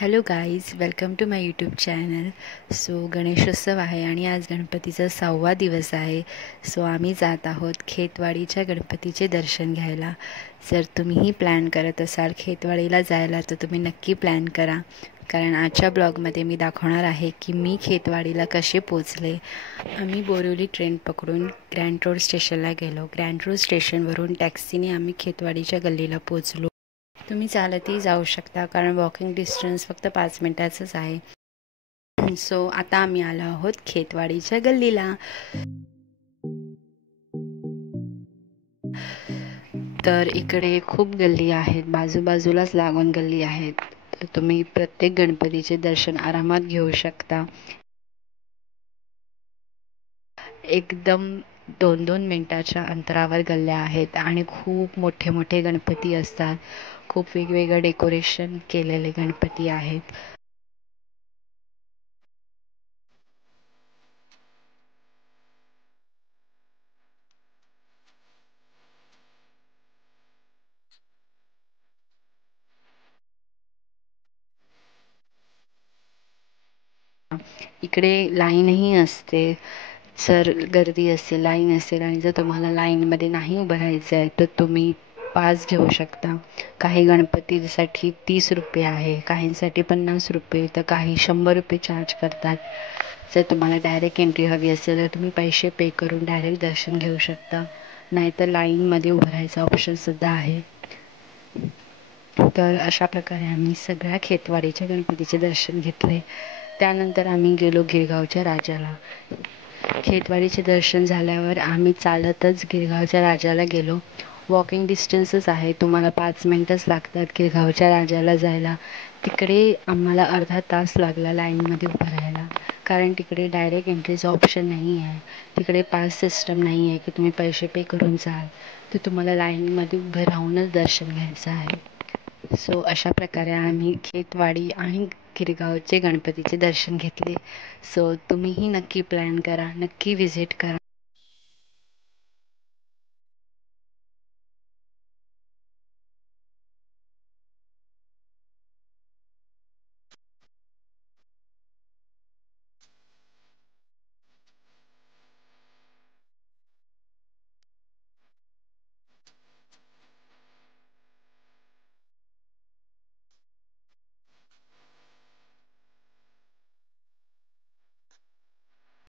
Hello guys, welcome to my YouTube channel. So Ganeshotsav आहे आणि आज गणपतीचा 6वा दिवस आहे. सो आम्ही जात आहोत खेतवाडीच्या गणपतीचे दर्शन घ्यायला. जर तुम्हीही प्लॅन करत असाल खेतवाडीला जायला तर तुम्ही नक्की प्लॅन करा, कारण आजच्या ब्लॉगमध्ये मी दाखवणार आहे की मी खेतवाडीला कसे पोचले. आम्ही बोरिवली ट्रेन पकडून ग्रँड रोड स्टेशनला गेलो. ग्रँड रोड स्टेशनवरून टॅक्सीने आम्ही खेतवाडीच्या गल्लीला पोचलो. तुम्ही चालतही जाऊ शकता, कारण वॉकिंग डिस्टन्स फक्त 5 मिनिटाचंच आहे. सो आता आम्ही आलो आहोत खेतवाडीच्या गल्लीला. तर इकडे खूप गल्ली आहेत, बाजूबाजूलाच लागून गल्ली आहेत. तर तुम्ही प्रत्येक गणपतीचे दर्शन आरामात घेऊ शकता. एकदम 2-2 मिनिटाच्या अंतरावर गल्ल्या आहेत आणि खूप मोठे मोठे गणपती असतात. खूप वेगवेगळं डेकोरेशन केलेले गणपती आहेत. इकडे लाईनही असते. जर गर्दी असेल, लाईन असेल आणि जर तुम्हाला लाईनमध्ये नाही उभं राहायचं आहे तर तुम्ही पास घेऊ शकता. काही गणपतीसाठी 30 रुपये आहे, काहींसाठी 50 रुपये, तर काही 100 रुपये चार्ज करतात. जर तुम्हाला डायरेक्ट एंट्री हवी असेल तर तुम्ही पैसे पे करून डायरेक्ट दर्शन घेऊ शकता, नाहीतर लाईनमध्ये उभं राहायचा ऑप्शनसुद्धा आहे. तर अशा प्रकारे आम्ही सगळ्या खेतवाडीच्या गणपतीचे दर्शन घेतले. त्यानंतर आम्ही गेलो गिरगावच्या राजाला. खेतवाडीचे दर्शन झाल्यावर आम्ही चालतच गिरगावच्या राजाला गेलो. वॉकिंग डिस्टन्सच आहे, तुम्हाला 5 मिनिटच लागतात गिरगावच्या राजाला जायला. तिकडे आम्हाला अर्धा तास लागला लाईनमध्ये उभं राहायला, कारण तिकडे डायरेक्ट एंट्रीचा ऑप्शन नाही आहे. तिकडे पास सिस्टम नाही आहे की तुम्ही पैसे पे करून जाल, तर तुम्हाला लाईनमध्ये उभं राहूनच दर्शन घ्यायचं आहे. सो अशा प्रकारे आम्ही खेतवाडी आणि गिरगावचे गणपतीचे दर्शन घेतले. सो तुम्हीही नक्की प्लॅन करा, नक्की व्हिजिट करा.